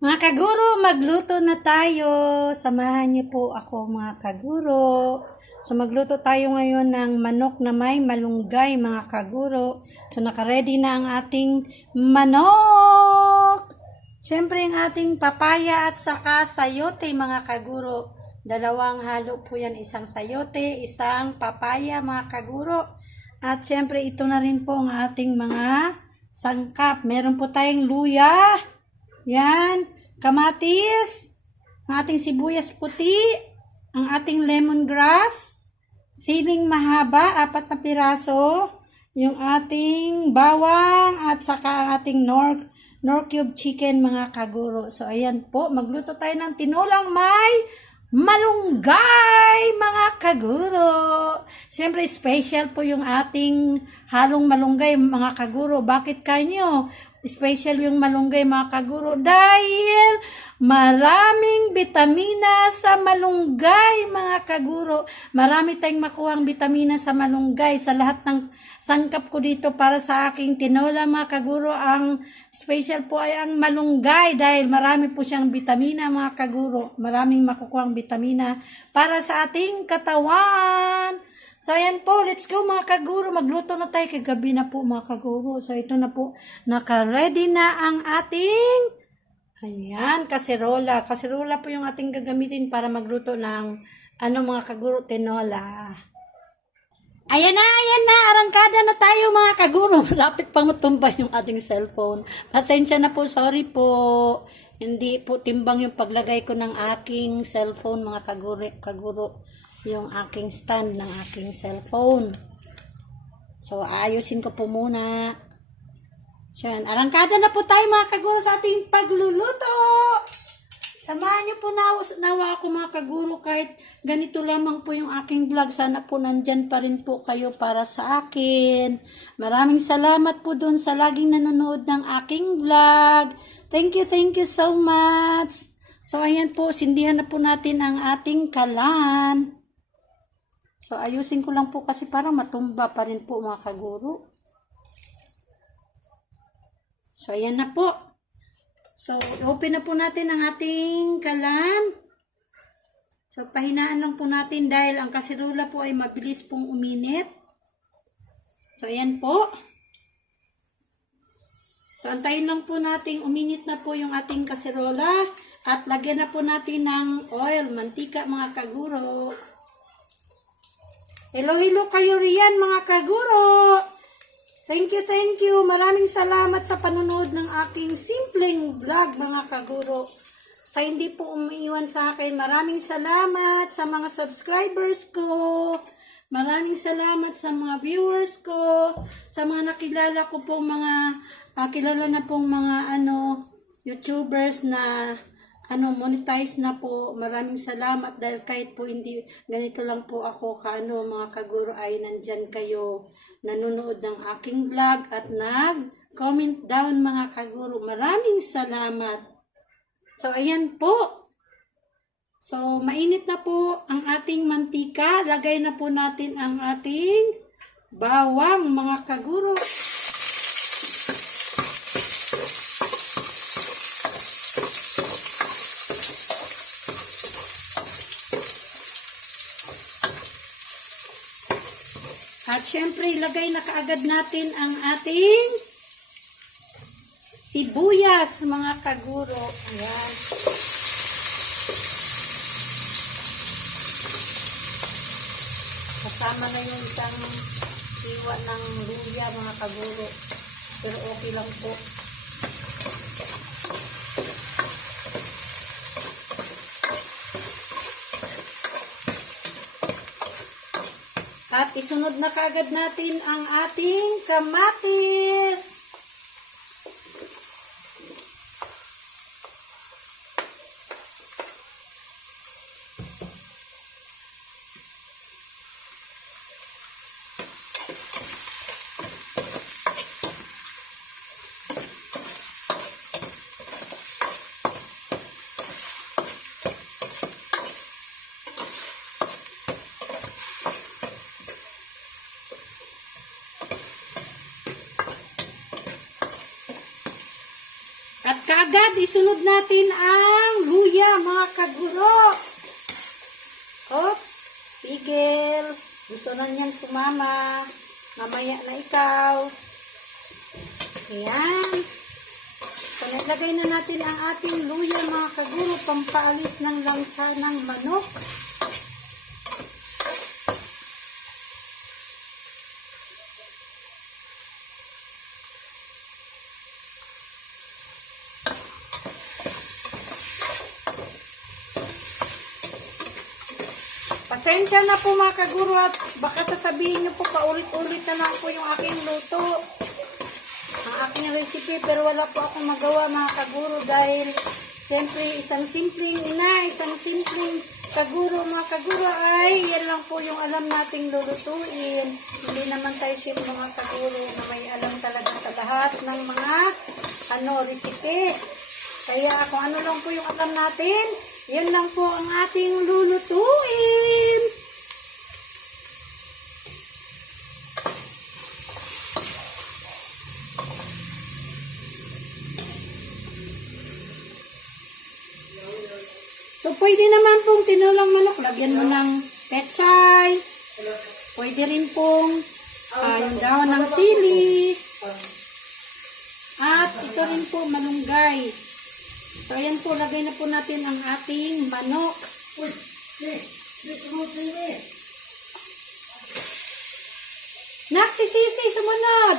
Mga kaguro, magluto na tayo. Samahan niyo po ako mga kaguro. So magluto tayo ngayon ng manok na may malunggay mga kaguro. So nakaready na ang ating manok. Siyempre ang ating papaya at saka sayote mga kaguro. Dalawang halo po yan, isang sayote, isang papaya mga kaguro. At siyempre ito na rin po ang ating mga sangkap. Meron po tayong luya. Yan, kamatis, ang ating sibuyas puti, ang ating lemongrass, siling mahaba, 4 na piraso, yung ating bawang at saka ang ating nor cube chicken mga kaguro. So ayan po, magluto tayo ng tinolang may malunggay mga kaguro. Siyempre special po yung ating halong malunggay mga kaguro. Bakit kanyo? Special yung malunggay mga kaguro dahil maraming bitamina sa malunggay mga kaguro. Marami tayong makuhang bitamina sa malunggay. Sa lahat ng sangkap ko dito para sa aking tinola mga kaguro, ang special po ay ang malunggay dahil marami po siyang bitamina mga kaguro. Maraming makukuhang bitamina para sa ating katawan. So, ayan po, let's go mga kaguro. Magluto na tayo, kagabi na po mga kaguro. So, ito na po, naka-ready na ang ating, ayan, kaserola. Kaserola po yung ating gagamitin para magluto ng, mga kaguro, tinola. Ayan na, arangkada na tayo mga kaguro. Malapit pang matumba yung ating cellphone. Pasensya na po, sorry po. Hindi po timbang yung paglagay ko ng aking cellphone mga kaguro. Yung aking stand ng aking cellphone. So, ayusin ko po muna. So, yan. Arangkada na po tayo mga kaguro sa ating pagluluto. Samahan niyo po nawa ako mga kaguro kahit ganito lamang po yung aking vlog. Sana po nandyan pa rin po kayo para sa akin. Maraming salamat po dun sa laging nanonood ng aking vlog. Thank you so much. So, ayan po, sindihan na po natin ang ating kalan. So, ayusin ko lang po kasi parang matumba pa rin po mga kaguro. So, ayan na po. So, open na po natin ang ating kalan. So, pahinaan lang po natin dahil ang kasirola po ay mabilis pong uminit. So, ayan po. So, antayin lang po natin uminit na po yung ating kasirola. At lagyan na po natin ng oil, mantika mga kaguro. Hello kayo riyan mga kaguro. Thank you. Maraming salamat sa panonood ng aking simpleng vlog mga kaguro. Sa hindi po umiiwan sa akin, maraming salamat sa mga subscribers ko. Maraming salamat sa mga viewers ko. Sa mga nakilala ko pong mga, kilala na pong mga YouTubers na monetize na po. Maraming salamat dahil kahit po hindi ganito lang po ako mga kaguro ay nandyan kayo nanonood ng aking vlog at nag-comment down mga kaguro. Maraming salamat. So, ayan po. So, mainit na po ang ating mantika. Lagay na po natin ang ating bawang mga kaguro. At syempre, ilagay na kaagad natin ang ating sibuyas, mga kaguro. Ayan. Kasama na yung isang iwa ng luya, mga kaguro. Pero okay lang po. At isunod na kaagad natin ang ating kamatis. agad isunod natin ang luya, mga kaguro. Oops, pigil. Gusto na niyan sumama. Mamaya na ikaw. Ayan. So, nilagay na natin ang ating luya, mga kaguro, pampaalis ng langsa ng manok. Pasensya na po, mga kaguro, at baka sasabihin nyo po paulit-ulit na lang po yung aking luto. Ang aking recipe, pero wala po akong magawa, mga kaguro, dahil siyempre isang simpleng ina, isang simpleng kaguro, mga kaguro, ay yan lang po yung alam nating lulutuin. Hindi naman tayo ship, mga kaguro, na may alam talaga sa lahat ng mga recipe. Kaya kung ano lang po yung alam natin, yan lang po ang ating lulutuin. So, pwede naman pong tinulang manok. Lagyan mo ng pechay. Pwede rin pong yung dahon ng sili. At ito rin po, malunggay. So, ayan po, lagay na po natin ang ating manok. Nak, si Sisi, sumunod!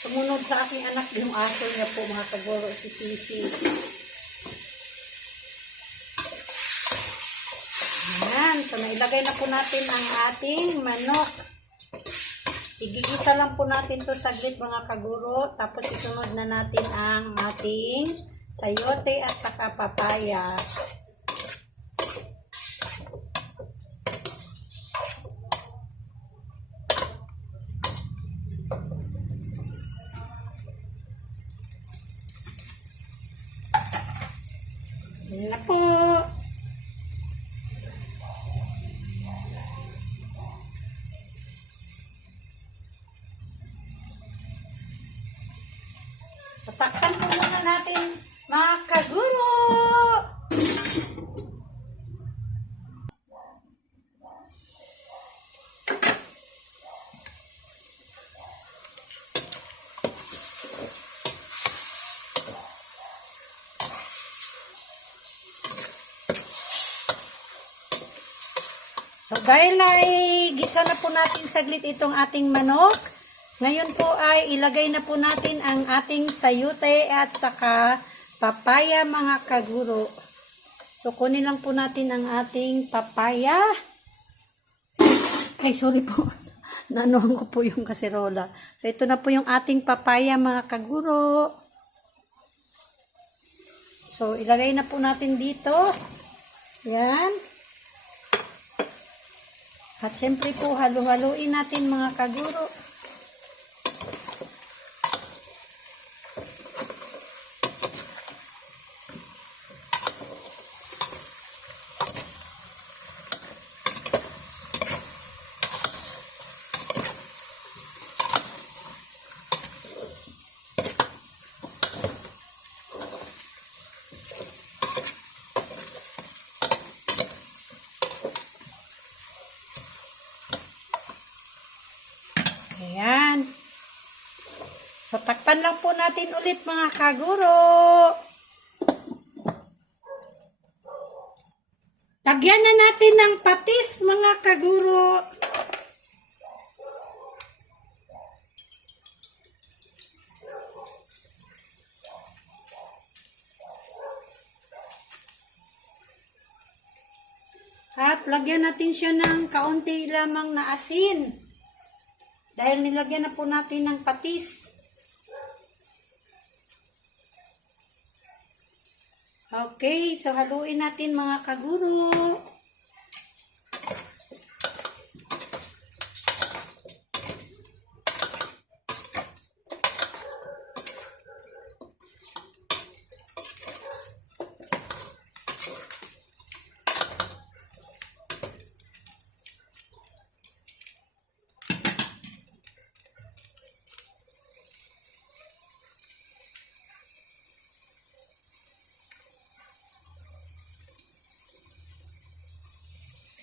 Sumunod sa aking anak, yung aso niya po, mga kaguro, si Sisi. Ayan, so nailagay na po natin ang ating manok. Igigisa lang po natin to saglit, mga kaguro. Tapos isunod na natin ang ating sayote at saka papaya. Ayan na po. So, takpan po muna natin, mga kaguro. So, dahil na gisa na po natin saglit itong ating manok, ngayon po ay ilagay na po natin ang ating sayote at saka papaya, mga kaguro. So, kunin lang po natin ang ating papaya. Ay, sorry po. Nanuhan ko po yung kaserola. So, ito na po yung ating papaya, mga kaguro. So, ilagay na po natin dito. Yan. At syempre po, halo-haloin natin, mga kaguro. Ayan. So, takpan lang po natin ulit, mga kaguro. Lagyan na natin ng patis, mga kaguro. At lagyan natin siya ng kaunti lamang na asin. Dahil nilagyan na po natin ng patis. Okay, so haluin natin, mga kaguro.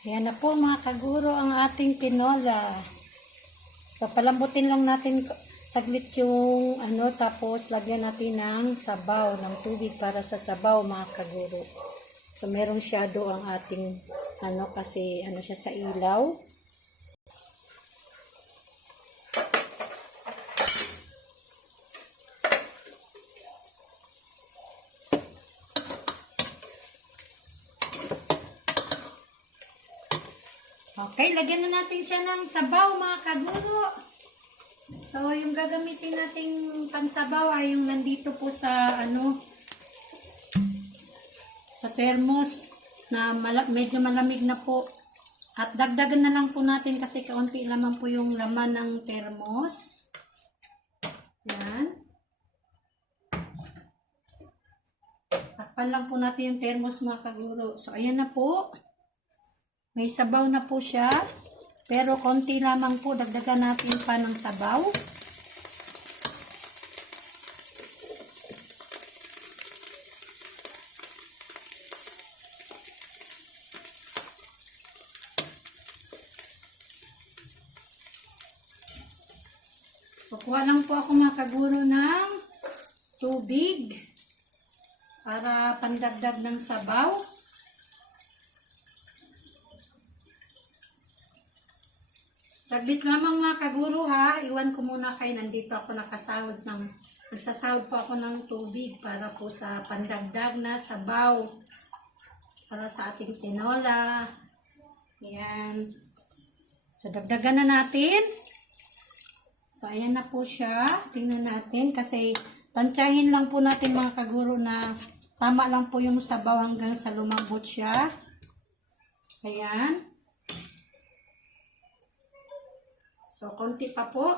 Ayan na po mga kaguro ang ating tinola. So palambutin lang natin saglit yung tapos lagyan natin ng sabaw, ng tubig para sa sabaw mga kaguro. So merong shadow ang ating kasi siya sa ilaw. Okay, lagyan na natin siya ng sabaw mga kaguro. So, yung gagamitin nating pansabaw ay yung nandito po sa sa thermos na medyo malamig na po. At dagdagan na lang po natin kasi kaunti lamang po yung laman ng thermos. Yan. Takpan lang po natin yung thermos mga kaguro. So, ayan na po. May sabaw na po siya. Pero konti lamang po. Dagdagan natin pa ng sabaw. Kukuha lang po ako mga kaguro ng tubig para pandagdag ng sabaw. Saglit lamang mga kaguro ha. Iwan ko muna kayo. Nandito ako nagsasahod po ako ng tubig para po sa pandagdag na sabaw. Para sa ating tinola. Ayan. So dagdagan na natin. So ayan na po siya. Tingnan natin kasi tansyahin lang po natin mga kaguro na tama lang po yung sabaw hanggang sa lumambot siya. Ayan. So, konti pa po.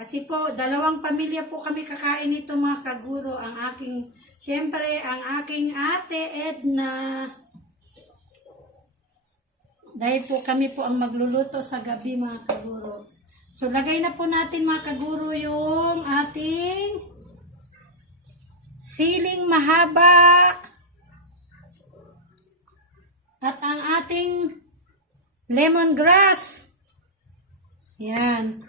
Kasi po, dalawang pamilya po kami kakain nito mga kaguro. Siyempre, ang aking ate Edna. Dahil po kami po ang magluluto sa gabi mga kaguro. So, lagay na po natin mga kaguro yung ating siling mahaba. At ang ating lemongrass. Yan.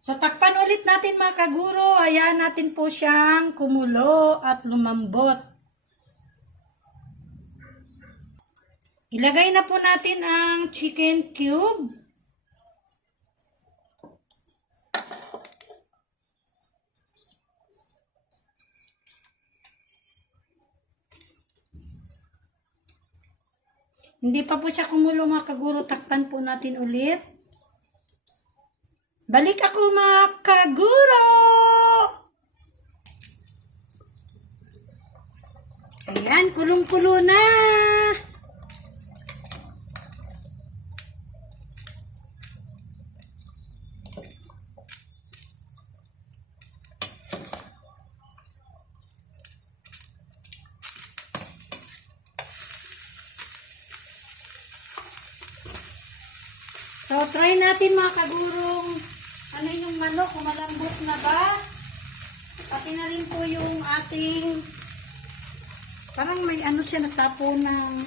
So, takpan ulit natin mga kaguro. Hayaan natin po siyang kumulo at lumambot. Ilagay na po natin ang chicken cube. Hindi pa po siya kumulo mga kaguro. Takpan po natin ulit. Balik ako mga kaguro! Ayan, kulong-kulo na! So, try natin mga kagurong yung manok, kung malambot na ba. Pati na rin po yung ating parang may siya natapunan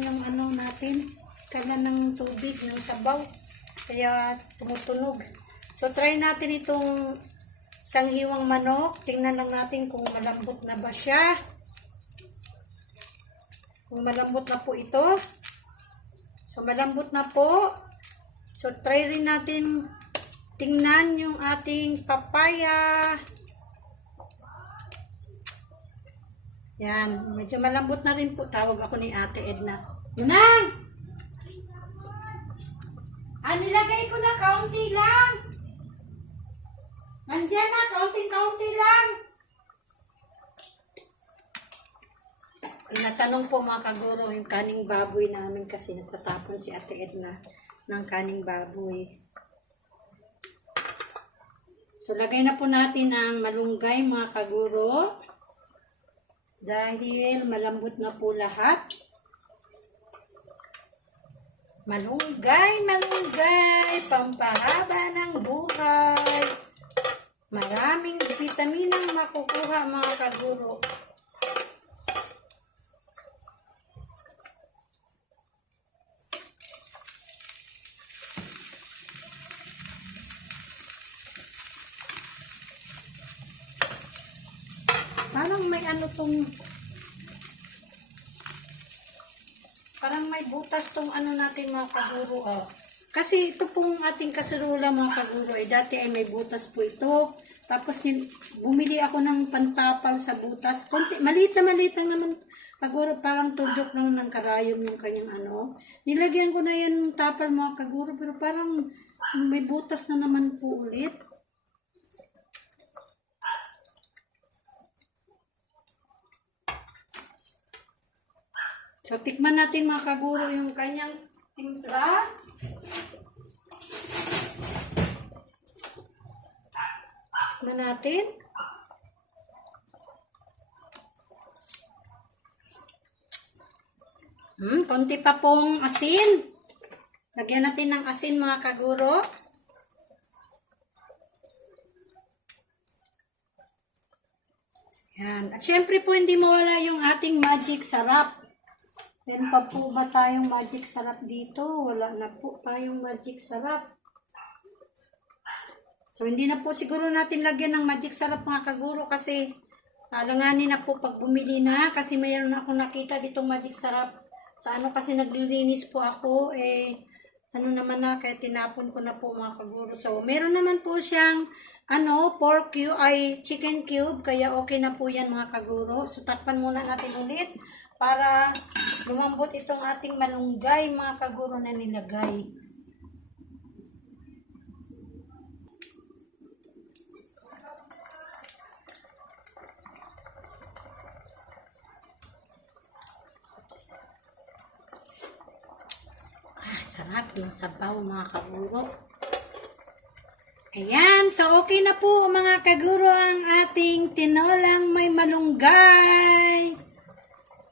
yung natin kaya ng tubig, ng sabaw. Kaya tumutunog. So, try natin itong sanghiwang manok. Tingnan lang natin kung malambot na ba siya. Kung malambot na po ito. So, malambot na po. So, try rin natin tingnan yung ating papaya. Yan. Medyo malambot na rin po. Tawag ako ni Ate Edna. Yunang! Nilagay ko na kaunti lang. Nandiyan na, kaunti lang. Natanong po mga kaguro yung kaning baboy namin kasi nagtatapon si Ate Edna ng kaning baboy. So, lagay na po natin ang malunggay mga kaguro. Dahil malambot na po lahat. Malunggay, pampahaba ng buhay. Maraming vitaminang makukuha mga kaguro may ano tong, parang may butas tong ano natin mga kaguro. Oh. Kasi ito pong ating kaserula mga kaguro, dati ay may butas po ito. Tapos bumili ako ng pantapal sa butas. Konti, maliit lang naman kaguro, parang tudyok lang ng karayom yung kanyang ano. Nilagyan ko na yan ng tapal mga kaguro, pero parang may butas na naman po ulit. So, tikman natin mga kaguro yung kanyang timpla. Tikman natin. Konti pa pong asin. Lagyan natin ng asin mga kaguro. Yan. At syempre po hindi mawala yung ating magic sarap. Meron pa po ba tayong magic sarap dito? Wala na po tayong magic sarap. So, hindi na po siguro natin lagyan ng magic sarap mga kaguro kasi alanganin na po pag bumili na kasi mayroon akong nakita ditong magic sarap. Sa ano kasi naglilinis po ako, ano naman na, kaya tinapon ko na po mga kaguro. So, meron naman po siyang pork cube, chicken cube, kaya okay na po yan mga kaguro. So, takpan muna natin ulit para lumambot itong ating malunggay mga kaguro na nilagay. Sarap yung sabaw mga kaguro. Ayan, so okay na po mga kaguro ang ating tinolang may malunggay.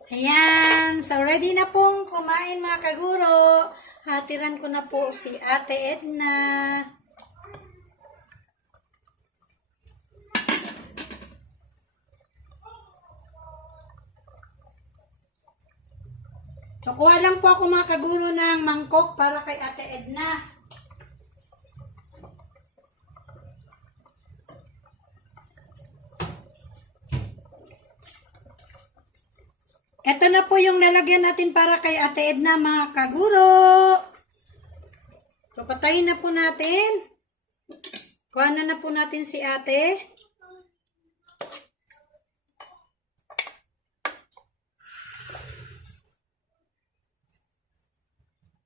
Ayan, so ready na pong kumain mga kaguro. Hatiran ko na po si Ate Edna. So, kuha lang po ako mga kaguro ng mangkok para kay Ate Edna. Ito na po yung lalagyan natin para kay Ate Edna mga kaguro. So, patayin na po natin. Kuha na po natin si Ate.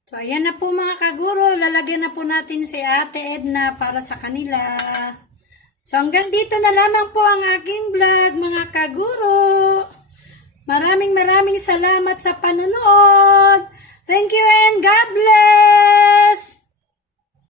So, ayan na po mga kaguro. Lalagyan na po natin si Ate Edna para sa kanila. So, hanggang dito na lamang po ang aking vlog mga kaguro. Maraming salamat sa panonood. Thank you and God bless!